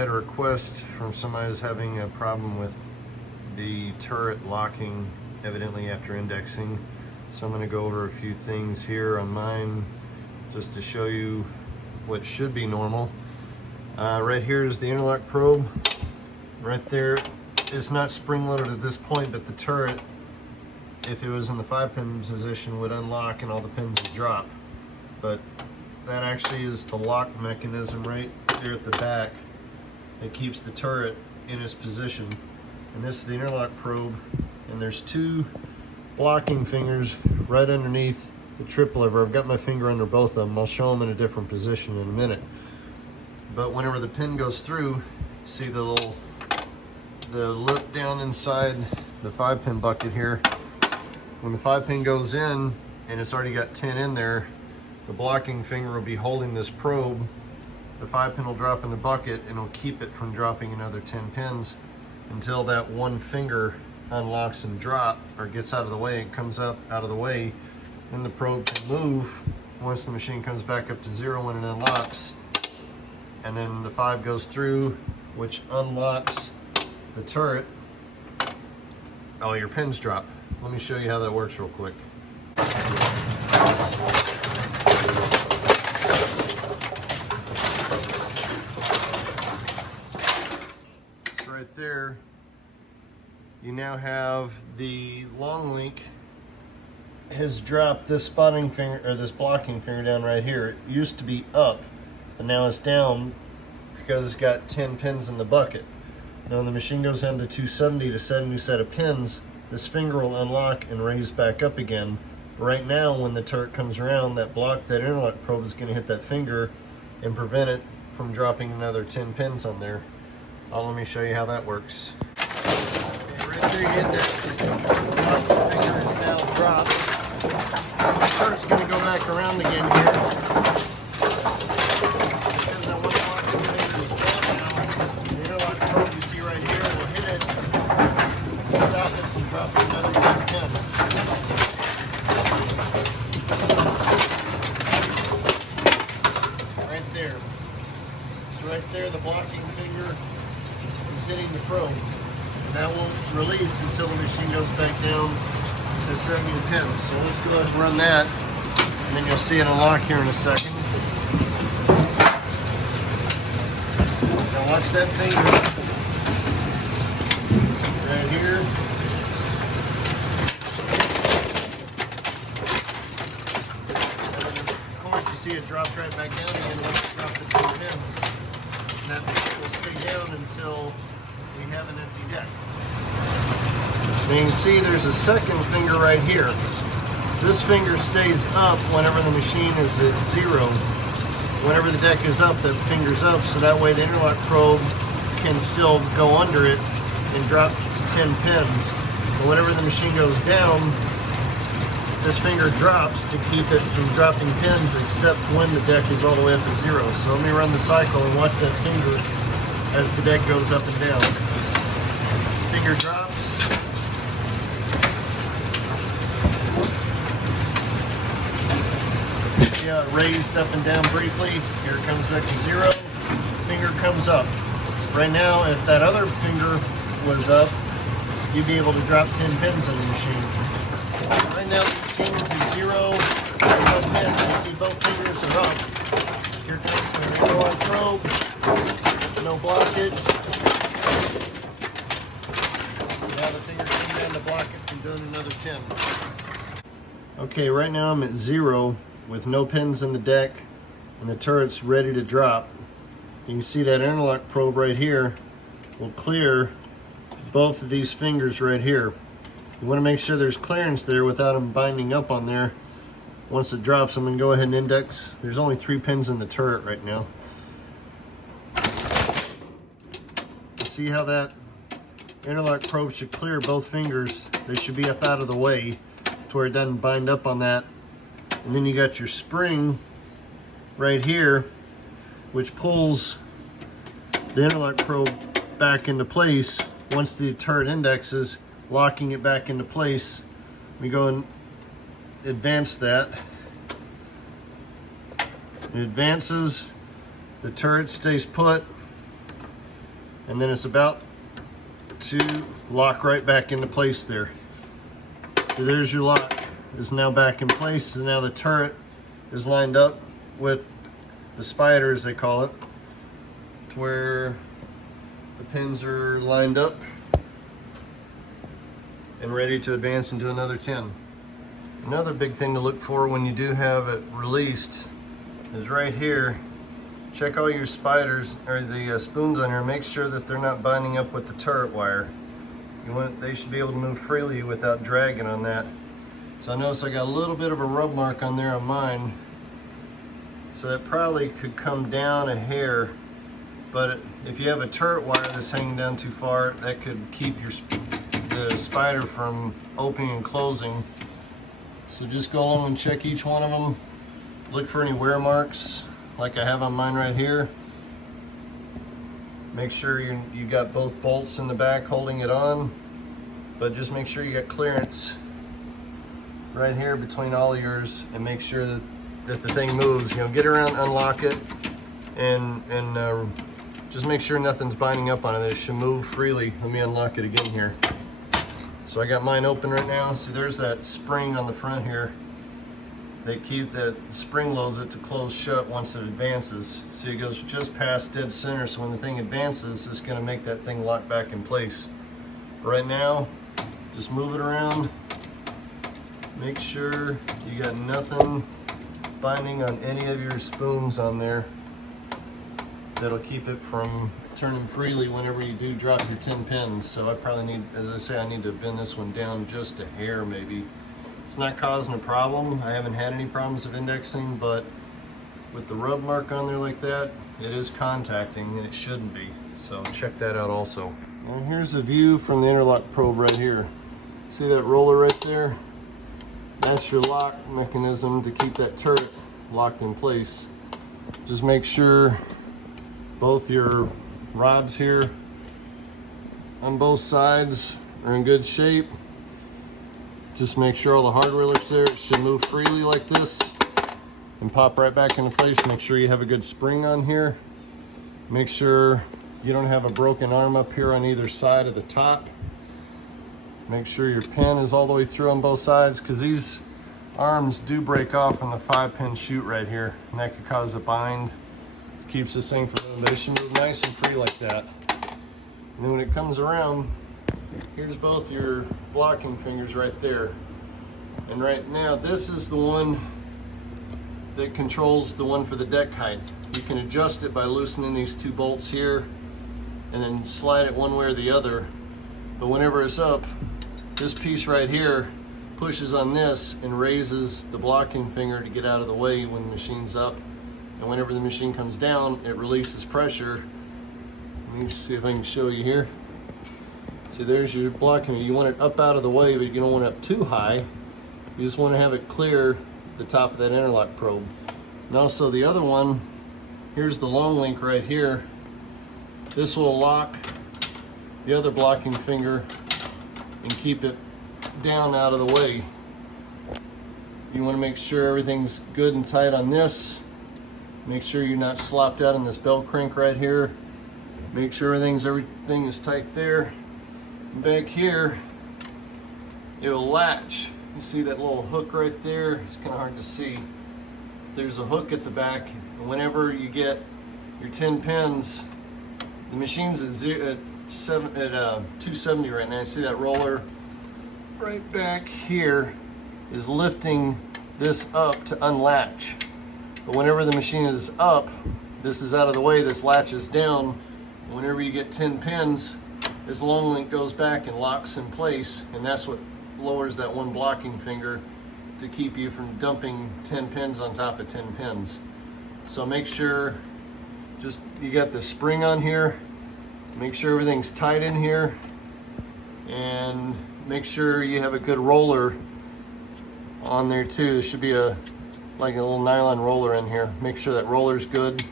had a request from somebody who's having a problem with the turret locking, evidently after indexing. So I'm going to go over a few things here on mine just to show you what should be normal. Right here is the interlock probe. Right there, it's not spring loaded at this point, but the turret, if it was in the 5-pin position, would unlock and all the pins would drop. But that actually is the lock mechanism right there at the back that keeps the turret in its position. And this is the interlock probe, and there's two blocking fingers right underneath the trip lever. I've got my finger under both of them. I'll show them in a different position in a minute. But whenever the pin goes through, see the lip down inside the 5-pin bucket here. When the 5-pin goes in and it's already got 10 in there, the blocking finger will be holding this probe. The 5-pin will drop in the bucket and it'll keep it from dropping another 10 pins until that one finger unlocks and drop, or gets out of the way and comes up out of the way. Then the probe can move once the machine comes back up to 0 when it unlocks. And then the 5 goes through, which unlocks the turret. All your pins drop. Let me show you how that works real quick. Right there, you now have the long link has dropped this spotting finger, or this blocking finger down right here. It used to be up, but now it's down because it's got 10 pins in the bucket. Now when the machine goes down to 270 to set a new set of pins, this finger will unlock and raise back up again. Right now, when the turret comes around, that interlock probe is going to hit that finger and prevent it from dropping another 10 pins on there. Let me show you how that works. Okay, right there, you index. The finger is now dropped. The turret's going to go back around again here. Because that one blocking finger is down now, the interlock probe you see right here will hit it and stop it from dropping another 10 pins. Right there. Right there, the blocking finger hitting the probe, and that won't release until the machine goes back down to 70 pins. So let's go ahead and run that, and then you'll see it unlock here in a second. Now watch that finger right here. And of course, you see it dropped right back down again once it dropped the 2 pins. And that finger will stay down until we have an empty deck. And you can see there's a second finger right here. This finger stays up whenever the machine is at 0. Whenever the deck is up, that finger's up, so that way the interlock probe can still go under it and drop 10 pins. But whenever the machine goes down, this finger drops to keep it from dropping pins, except when the deck is all the way up to 0. So let me run the cycle and watch that finger as the deck goes up and down. Finger drops. Yeah, raised up and down briefly. Here it comes back to 0. Finger comes up. Right now, if that other finger was up, you'd be able to drop 10 pins on the machine. Right now, the machine is at 0. There's no pins. You see both fingers are up. Here comes the interlock probe. No blockage. Now the finger came down to block it from doing another 10. Okay, right now I'm at 0 with no pins in the deck and the turret's ready to drop. You can see that interlock probe right here will clear both of these fingers right here. You want to make sure there's clearance there without them binding up on there. Once it drops, I'm going to go ahead and index. There's only 3 pins in the turret right now. See how that interlock probe should clear both fingers. They should be up out of the way to where it doesn't bind up on that. And then you got your spring right here, which pulls the interlock probe back into place once the turret indexes, locking it back into place. We go and advance that. It advances, the turret stays put, and then it's about to lock right back into place there. So there's your lock. It's now back in place, and now the turret is lined up with the spider, as they call it, to where the pins are lined up and ready to advance into another 10. Another big thing to look for when you do have it released is right here. Check all your spiders or the spoons on here. Make sure that they're not binding up with the turret wire. They should be able to move freely without dragging on that. So I notice I got a little bit of a rub mark on there on mine. So that probably could come down a hair, but if you have a turret wire that's hanging down too far, that could keep the spider from opening and closing. So just go along and check each one of them. Look for any wear marks, like I have on mine right here. Make sure you got both bolts in the back holding it on, but just make sure you got clearance right here between all of yours, and make sure that the thing moves. You know, get around, unlock it, and just make sure nothing's binding up on it. It should move freely. Let me unlock it again here. So I got mine open right now. See, there's that spring on the front here. That spring loads it to close shut once it advances. So it goes just past dead center, so when the thing advances, it's gonna make that thing lock back in place. Right now, just move it around. Make sure you got nothing binding on any of your spoons on there. That'll keep it from turning freely whenever you do drop your 10 pins. So I probably need, as I say, I need to bend this one down just a hair maybe. It's not causing a problem. I haven't had any problems of indexing, but with the rub mark on there like that, it is contacting, and it shouldn't be. So check that out also. And here's a view from the interlock probe right here. See that roller right there? That's your lock mechanism to keep that turret locked in place. Just make sure both your rods here on both sides are in good shape. Just make sure all the hardware looks there. It should move freely like this and pop right back into place. Make sure you have a good spring on here. Make sure you don't have a broken arm up here on either side of the top. Make sure your pin is all the way through on both sides, because these arms do break off on the 5-pin chute right here, and that could cause a bind. Keeps this thing from moving. They should move nice and free like that. And then when it comes around, here's both your blocking fingers right there. And right now, this is the one that controls the one for the deck height. You can adjust it by loosening these two bolts here and then slide it one way or the other. But whenever it's up, this piece right here pushes on this and raises the blocking finger to get out of the way when the machine's up. And whenever the machine comes down, it releases pressure. Let me see if I can show you here. See, there's your blocking. You want it up out of the way, but you don't want it up too high. You just want to have it clear the top of that interlock probe. And also the other one, here's the long link right here. This will lock the other blocking finger and keep it down out of the way. You want to make sure everything's good and tight on this. Make sure you're not slopped out on this bell crank right here. Make sure everything is tight there. Back here, it'll latch. You see that little hook right there? It's kind of hard to see. There's a hook at the back, and whenever you get your 10 pins, the machine's at 270 right now. You see that roller right back here is lifting this up to unlatch. But whenever the machine is up, this is out of the way, this latches down. Whenever you get 10 pins, this long link goes back and locks in place, and that's what lowers that one blocking finger to keep you from dumping 10 pins on top of 10 pins. So make sure you got the spring on here, make sure everything's tight in here, and make sure you have a good roller on there too. There should be like a little nylon roller in here. Make sure that roller's good,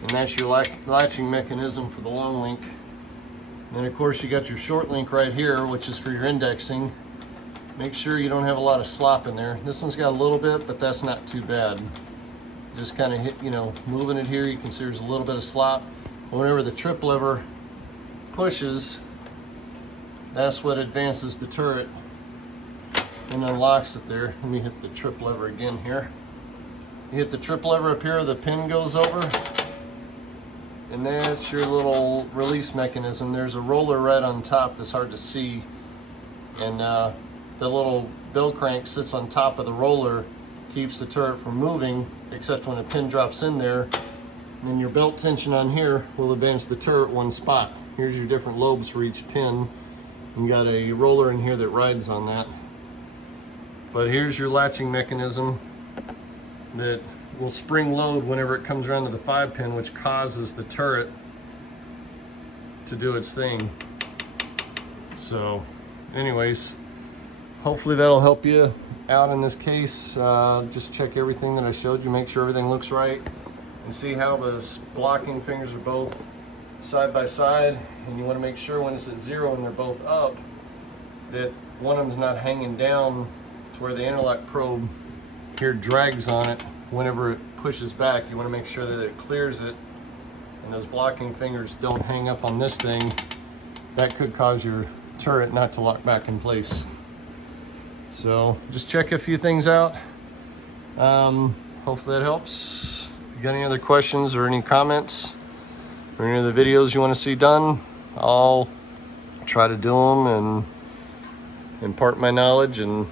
and that's your latching mechanism for the long link. And then of course you got your short link right here, which is for your indexing. Make sure you don't have a lot of slop in there. This one's got a little bit, but that's not too bad. Just kind of moving it here, you can see there's a little bit of slop. Whenever the trip lever pushes, that's what advances the turret and unlocks it there. Let me hit the trip lever again here. You hit the trip lever up here, the pin goes over, and that's your little release mechanism. There's a roller right on top that's hard to see, and the little bell crank sits on top of the roller, keeps the turret from moving, except when a pin drops in there. And then your belt tension on here will advance the turret one spot. Here's your different lobes for each pin. You got a roller in here that rides on that. But here's your latching mechanism that will spring load whenever it comes around to the 5-pin, which causes the turret to do its thing. So anyways, hopefully that'll help you out in this case. Just check everything that I showed you, make sure everything looks right, and see how the blocking fingers are both side by side. And you want to make sure when it's at 0 and they're both up, that one of them's not hanging down to where the interlock probe here drags on it whenever it pushes back. You want to make sure that it clears it and those blocking fingers don't hang up on this thing. That could cause your turret not to lock back in place. So just check a few things out. Hopefully that helps. If you got any other questions or any comments or any of the videos you want to see done, I'll try to do them and impart my knowledge and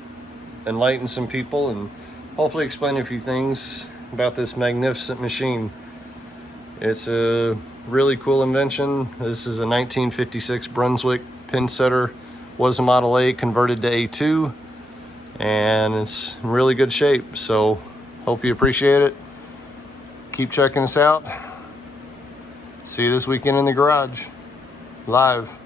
enlighten some people, and hopefully explain a few things about this magnificent machine. It's a really cool invention. This is a 1956 Brunswick pin setter. Was a Model A, converted to A2, and it's in really good shape. So hope you appreciate it. Keep checking us out. See you this weekend in the garage, live.